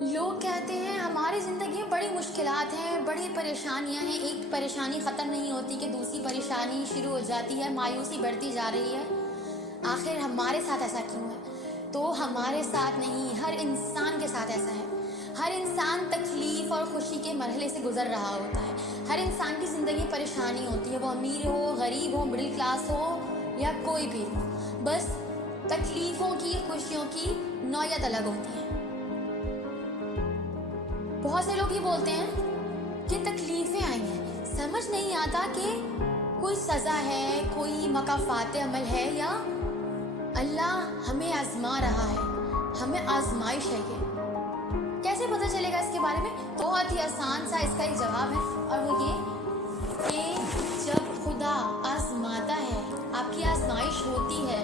لوگ کہتے ہیں ہماری زندگی میں بڑی مشکلات ہیں، بڑی پریشانیاں ہیں، ایک پریشانی ختم نہیں ہوتی کہ دوسری پریشانی شروع ہو جاتی ہے، مایوسی بڑھتی جا رہی ہے۔ آخر ہمارے ساتھ ایسا کیوں ہے؟ تو ہمارے ساتھ نہیں، ہر انسان کے ساتھ ایسا ہے۔ ہر انسان تکلیف اور خوشی کے مرحلے سے گزر رہا ہوتا ہے۔ ہر انسان کی زندگی پریشانی ہوتی ہے، وہ امیر ہو، غریب ہو، مڈل کلاس ہو یا کوئی بھی ہو، بس تکلیفوں کی، خوشیوں کی نوعیت الگ ہوتی ہے۔ بہت سے لوگ یہ بولتے ہیں کہ تکلیفیں آئی ہیں، سمجھ نہیں آتا کہ کوئی سزا ہے، کوئی مکافات عمل ہے یا اللہ ہمیں آزما رہا ہے، ہمیں آزمائش ہے۔ یہ کیسے پتہ چلے گا اس کے بارے میں؟ بہت ہی آسان سا اس کا ایک جواب ہے، اور وہ یہ کہ جب خدا آزماتا ہے، آپ کی آزمائش ہوتی ہے،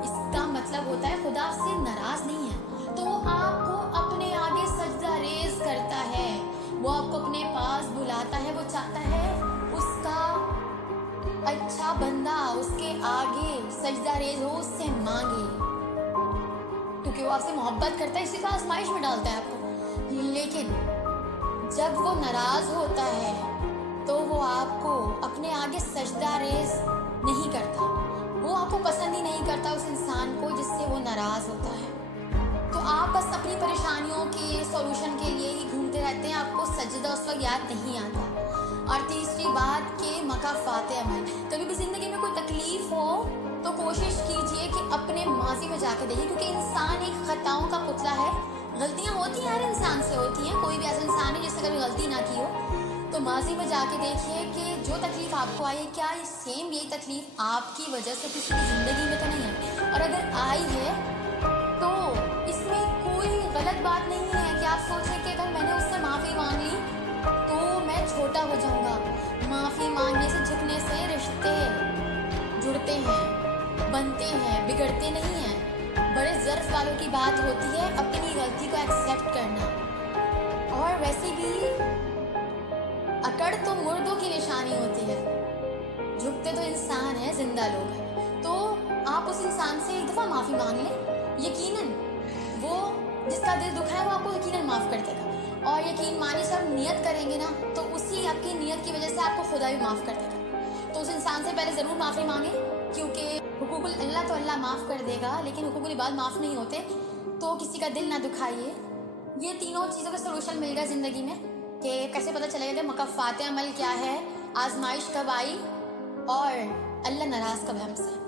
اس کا مطلب ہوتا ہے خدا آپ سے ناراض نہیں ہے، تو وہ آپ کو اپنے آگے سجدہ ریز کرتا ہے، وہ آپ کو اپنے پاس بلاتا ہے، وہ چاہتا ہے اس کا اچھا بندہ اس کے آگے سجدہ ریز ہو، اس سے مانگے، کیونکہ وہ آپ سے محبت کرتا ہے، اسی کا آزمائش میں ڈالتا ہے آپ کو۔ لیکن جب وہ ناراض ہوتا ہے تو وہ آپ کو اپنے آگے سجدہ ریز نہیں کرتا، وہ آپ کو پسند ہی نہیں کرتا اس انسان کو جس سے وہ ناراض ہوتا ہے۔ تو آپ بس اپنی پریشانیوں کے سولوشن کے لیے ہی گھومتے رہتے ہیں، آپ کو سجدہ اس وقت یاد نہیں آتا۔ اور تیسری بات کہ مکافات عمل، کبھی بھی زندگی میں کوئی تکلیف ہو تو کوشش کیجئے کہ اپنے ماضی میں جا کے دیکھیں، کیونکہ انسان ایک خطاؤں کا پتلا ہے، غلطیاں ہوتی ہیں، ہر انسان سے ہوتی ہیں، کوئی بھی ایسا انسان ہے جس نے کبھی غلطی نہ کی ہو۔ تو ماضی میں جا کے دیکھیے کہ جو تکلیف آپ کو آئی ہے، کیا سیم یہی تکلیف آپ کی وجہ سے کسی کی زندگی میں تو نہیں ہے؟ اور اگر آئی ہے تو اس میں کوئی غلط بات نہیں ہے کہ آپ سوچیں کہ اگر میں نے اس سے معافی مانگ لی تو میں چھوٹا ہو جاؤں گا۔ معافی مانگنے سے، جھکنے سے رشتے جڑتے ہیں، بنتے ہیں، بگڑتے نہیں ہیں۔ بڑے ظرف والوں کی بات ہوتی ہے اپنی غلطی کو ایکسیپٹ کرنا، اور ویسے بھی اکڑ تو مردوں کی نشانی ہوتی ہے، جھکتے تو انسان ہیں، زندہ لوگ ہیں۔ تو آپ اس انسان سے ایک دفعہ معافی مانگ لیں، یقیناً وہ جس کا دل دکھا ہے وہ آپ کو یقیناً معاف کر دے گا، اور یقین مانی سے آپ نیت کریں گے نا تو اسی آپ کی نیت کی وجہ سے آپ کو خدا بھی معاف کر دے گا۔ تو اس انسان سے پہلے ضرور معافی مانگیں، کیونکہ حقوق اللہ تو اللہ معاف کر دے گا، لیکن حقوق العباد معاف نہیں ہوتے، تو کسی کا دل نہ دکھائیے۔ یہ تینوں چیزوں کا سلوشن مل گا زندگی میں، کہ کیسے پتہ چلے گا کہ مکافات عمل کیا ہے، آزمائش کب آئی، اور اللہ ناراض کب ہے ہم سے۔